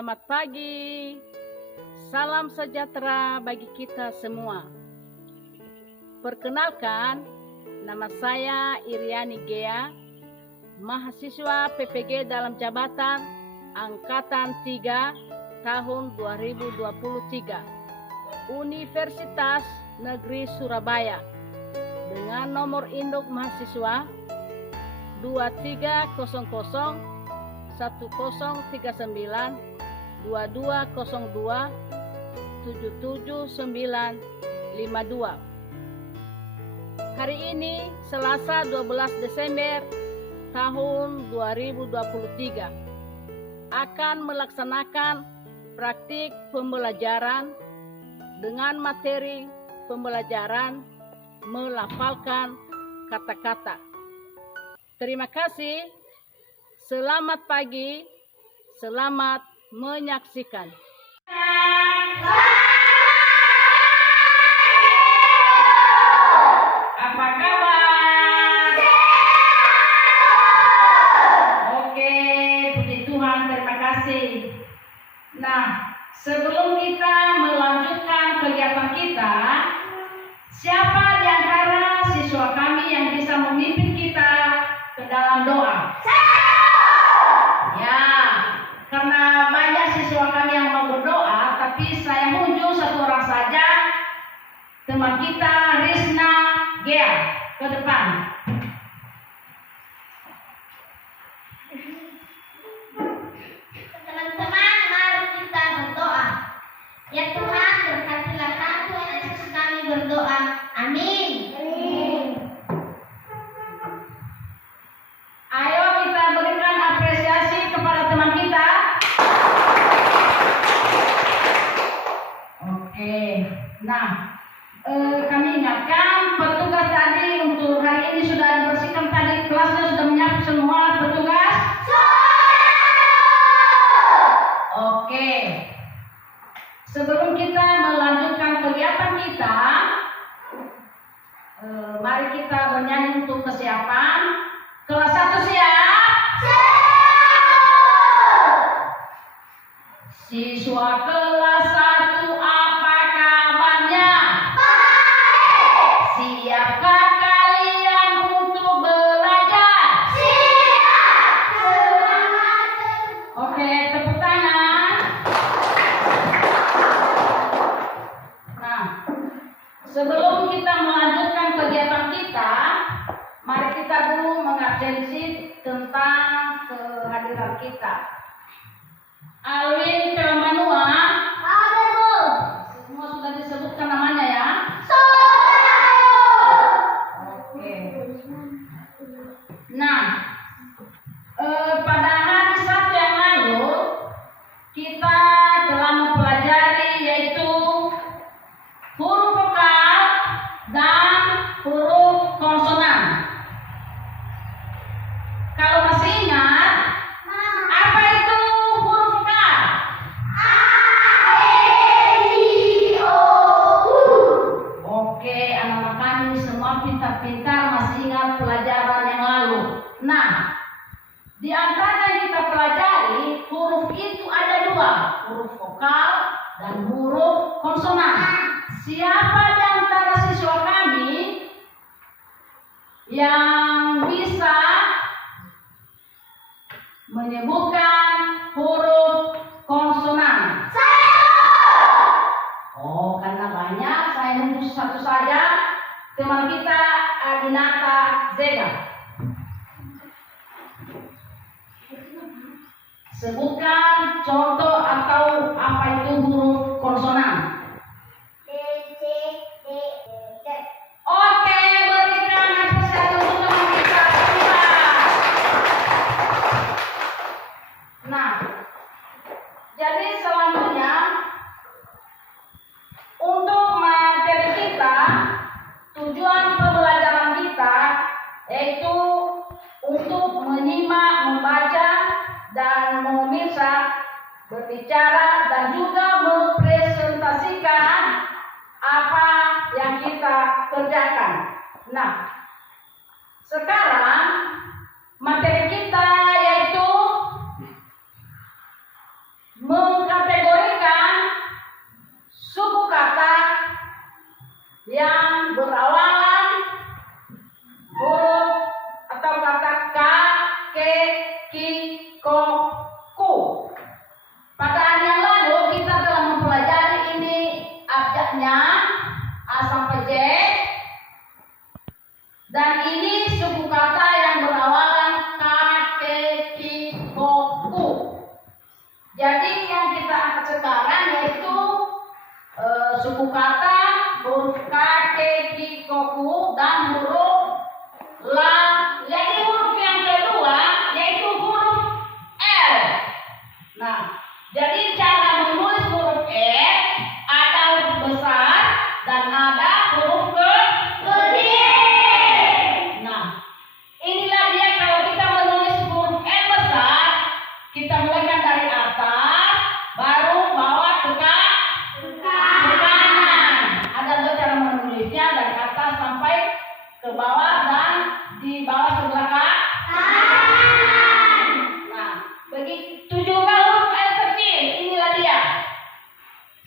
Selamat pagi. Salam sejahtera bagi kita semua. Perkenalkan, nama saya Iriani Gea, mahasiswa PPG dalam jabatan Angkatan 3 tahun 2023, Universitas Negeri Surabaya, dengan nomor induk mahasiswa 2300 1039 2202 77952. Hari ini Selasa 12 Desember tahun 2023 akan melaksanakan praktik pembelajaran dengan materi pembelajaran melafalkan kata-kata. Terima kasih. Selamat pagi, selamat menyaksikan. Apa kabar? Oke, puji Tuhan, terima kasih. Nah, sebelum kita melanjutkan kegiatan kita, siapa di antara siswa kami yang bisa memimpin kita ke dalam doa? Ya, karena banyak siswa kami yang mau berdoa, tapi saya muncul satu orang saja, teman kita Rizna Gea, ke depan. Teman-teman, mari kita berdoa. Ya Tuhan, berkatilah Tuhan Yesus kami berdoa. Amin. Ayo kita berikan apresiasi kepada teman kita. Oke, nah kami ingatkan petugas tadi untuk hari ini sudah dibersihkan, tadi kelasnya sudah menyapu semua petugas. Oke, sebelum kita melanjutkan kegiatan kita, mari kita bernyanyi untuk kesiapan. Kelas 1 siap? Siswa kelas 1, apa kabarnya? Siapkah kalian untuk belajar? Oke, tepuk tangan. Nah, sebelum kita melanjutkan kegiatan kita, mari kita dulu mengabsensi tentang kehadiran kita. Alwin Pelmanua, semua sudah disebutkan namanya ya. Oke. Nah, pada hari Sabtu yang lalu kita telah mempelajari yaitu huruf vokal dan huruf konsonan. Kalau masih ingat, apa itu huruf vokal? Oke, anak-anak kami semua pintar-pintar masih ingat pelajaran yang lalu. Nah, di antara yang kita pelajari, huruf itu ada dua, huruf vokal dan huruf konsonan. Siapa di antara siswa kami yang bisa menyebutkan huruf konsonan? Oh, karena banyak, saya nunggu satu saja. Teman kita Adinata Zega. Sebutkan contoh atau apa itu huruf konsonan. Oke, berikan apresiasi untuk teman kita semua. Nah, jadi selanjutnya untuk materi kita, tujuan pembelajaran kita yaitu untuk menyimak, membaca, dan memirsa, berbicara, dan juga mempresentasikan apa yang kita kerjakan. Nah, sekarang materi kita yaitu kata yang berawalan kakekikoku. Jadi yang kita angkat sekarang yaitu suku kata huruf kakekikoku dan huruf la. Jadi huruf yang kedua yaitu huruf L. Nah, jadi cara menulis huruf L ada huruf besar dan ada huruf kecil. Nah, inilah dia kalau kita menulis huruf L besar, kita mulaikan dari atas, baru bawah ke kanan. Ada dua cara menulisnya, dari atas sampai ke bawah dan di bawah sebelah kanan. Nah, begitu juga huruf L kecil, inilah dia.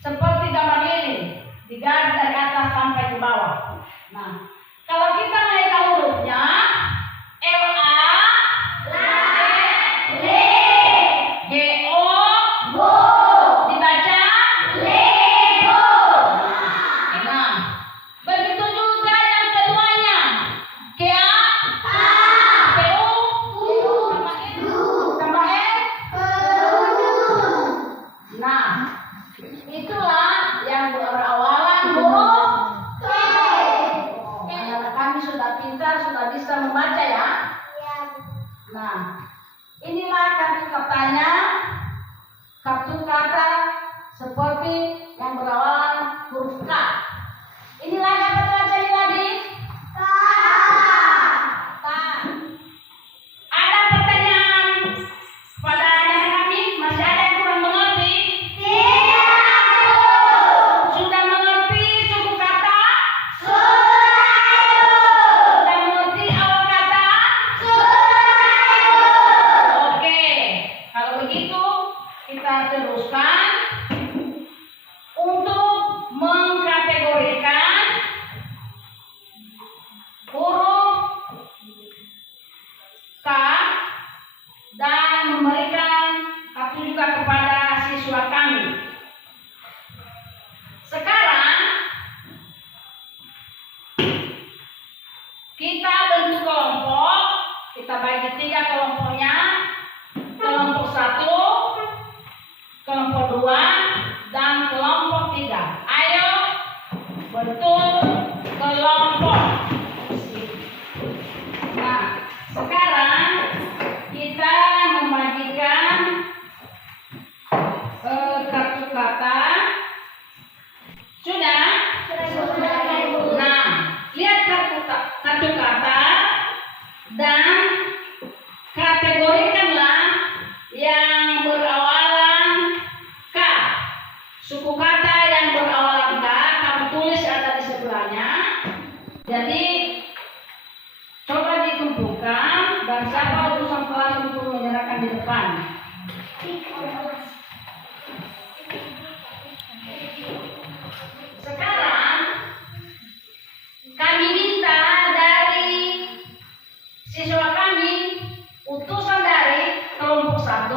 Seperti gambar lilin, digaris dari atas sampai ke bawah. Nah, kalau kita naikkan hurufnya L-A, G-O, dibaca Lego. Nah, begitu juga yang keduanya. K-A, P-U, tambah N. Nah, itulah yang berawalan huruf K. Anak kami sudah pintar, sudah bisa membaca ya. Nah, inilah kartu katanya, kartu kata seperti yang berawalan huruf K. Inilah yang kita pelajari tadi. K. Ada pertanyaan pada anak kami? Masih ada yang kurang mengerti? Sudah mengerti suku kata? Sudah mengerti awal kata? Oke, kalau begitu kita teruskan untuk mengkategorikan huruf K dan memberikan kartu juga kepada siswa kami. Sekarang kita bentuk kelompok, kita bagi 3 kelompoknya. Kelompok 1, kelompok 2, dan kelompok 3. Ayo bentuk kelompok. Nah, sekarang kita membagikan kartu kata. Sudah? Nah, lihat kartu kata dan kategorikanlah yang berawalan K. Suku kata yang berawalan K kamu tulis ada di sebelahnya. Jadi coba dikumpulkan dan siapa utusan kelas untuk menyerahkan di depan. Sekarang kami minta dari siswa kami utusan dari kelompok 1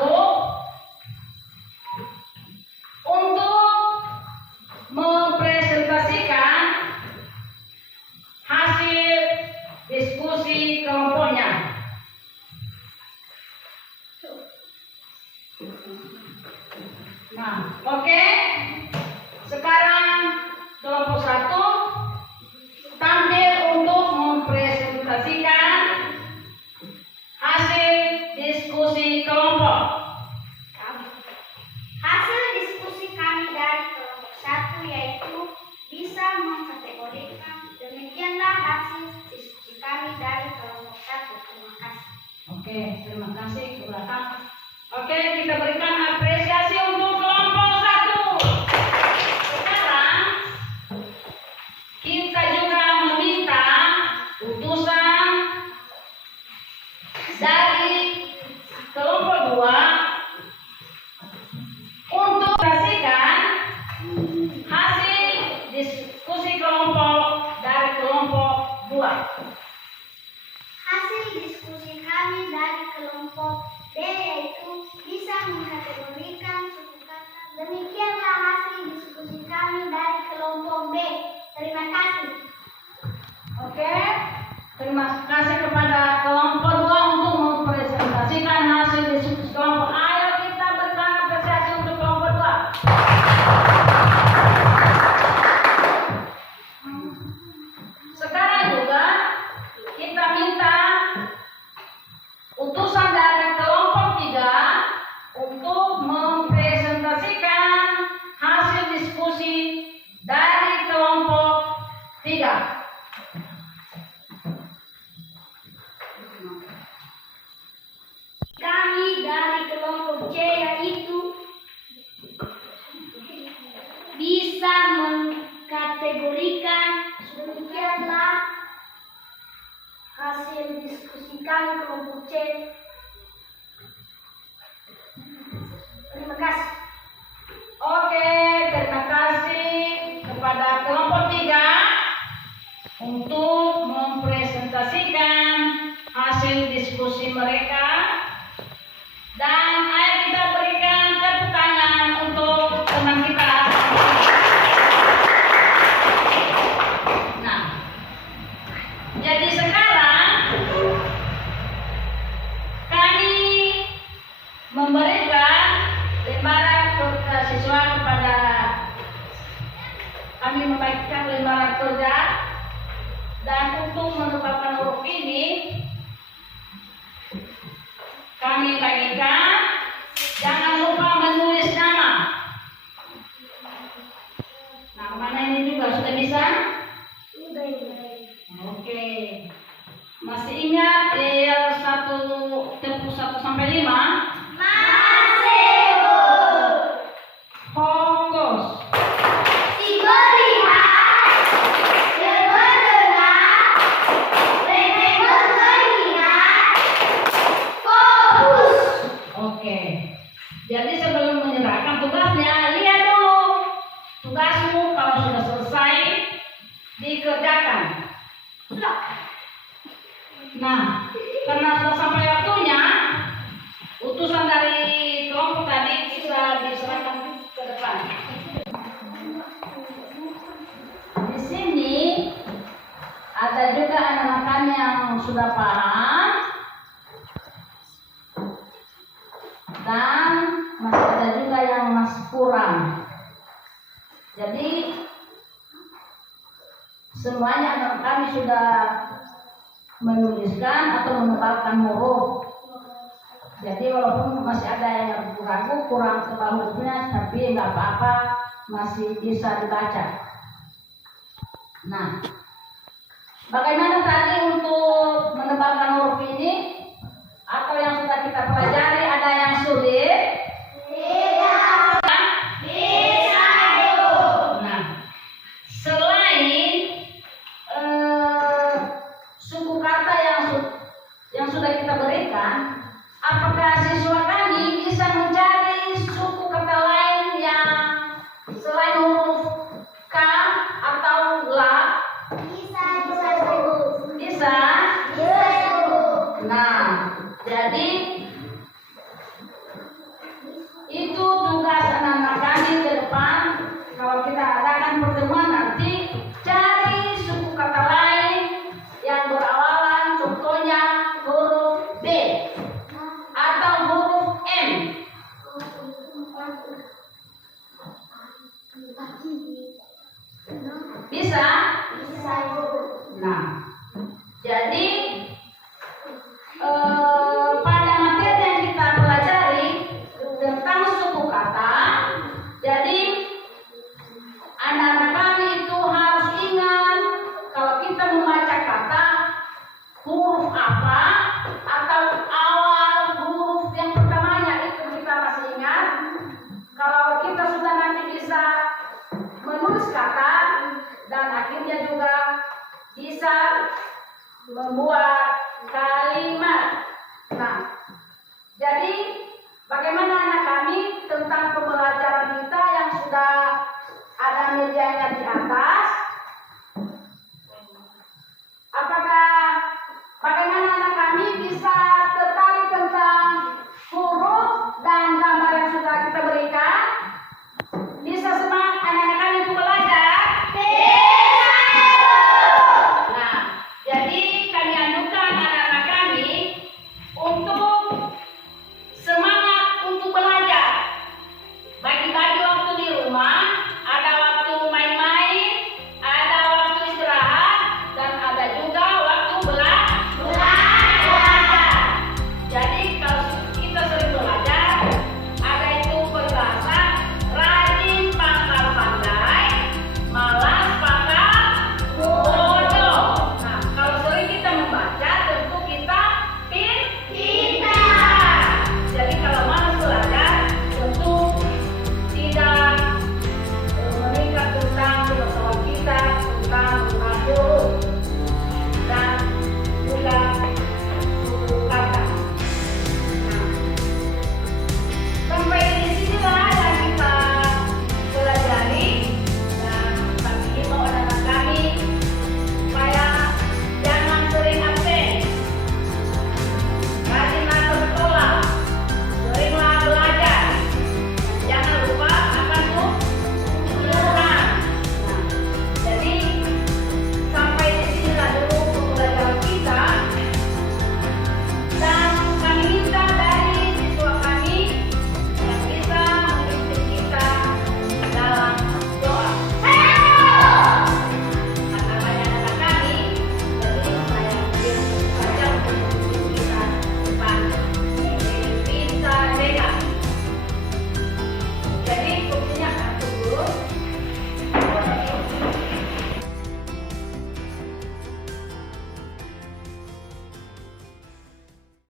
untuk mempresentasikan hasil diskusi kelompoknya. Nah, oke. Sekarang kelompok 1 tampil untuk mempresentasikan hasil diskusi kelompok. Hasil diskusi kami dari kelompok 1 yaitu bisa mengkategorikan. Demikianlah hasil diskusi kami dari kelompok 1. Terima kasih. Oke, terima kasih ke belakang. Oke, kita berikan apresiasi untuk kelompok 1. Sekarang kita juga meminta utusan dari kelompok 2 untuk menyaksikan hasil diskusi kelompok dari kelompok 2. Hasil diskusi kami dari kelompok B yaitu bisa mengkategorikan suku kata. Demikianlah hasil diskusi kami dari kelompok B. Terima kasih. Oke, terima kasih kepada hasil diskusi kami kelompok C. Terima kasih. Oke, terima kasih kepada kelompok 3 untuk mempresentasikan hasil diskusi mereka. Dan ayo kita berikan tepuk tangan untuk teman kita. Nah, jadi sekarang kami memberikan lembaran kerja siswa kepada kami membagikan lembaran kerja, dan untuk menetapkan huruf ini kami bagikan. Jangan lupa menulis nama. Nah, kemana ini juga sudah bisa? Oke. Masih ingat tepuk 1 sampai 5? Masih, Bu. Fokus. Si melihat, dia mendengar, mereka mengingat, fokus. Oke. Jadi sebelum menyerahkan tugasnya, lihat dulu tugasmu. Kalau sudah selesai, dikerjakan. Sudah. Nah, karena sudah sampai waktunya, utusan dari kelompok tadi bisa diserahkan ke depan. Di sini ada juga anak-anak kami yang sudah paham, dan masih ada juga yang masih kurang. Jadi semuanya anak kami sudah menuliskan atau menebalkan huruf. Jadi walaupun masih ada yang ragu-ragu kurang tebal hurufnya, tapi nggak apa-apa, masih bisa dibaca. Nah, bagaimana tadi untuk menebalkan huruf ini? Atau yang sudah kita pelajari ada yang sulit? Tidak. Bisa, Bu. Nah, selain suku kata yang sudah kita berikan, apakah siswa kami bisa mencari suku kata lain yang selain huruf K atau La? Bisa, Bu. Bisa? Bisa, Bu. Nah, jadi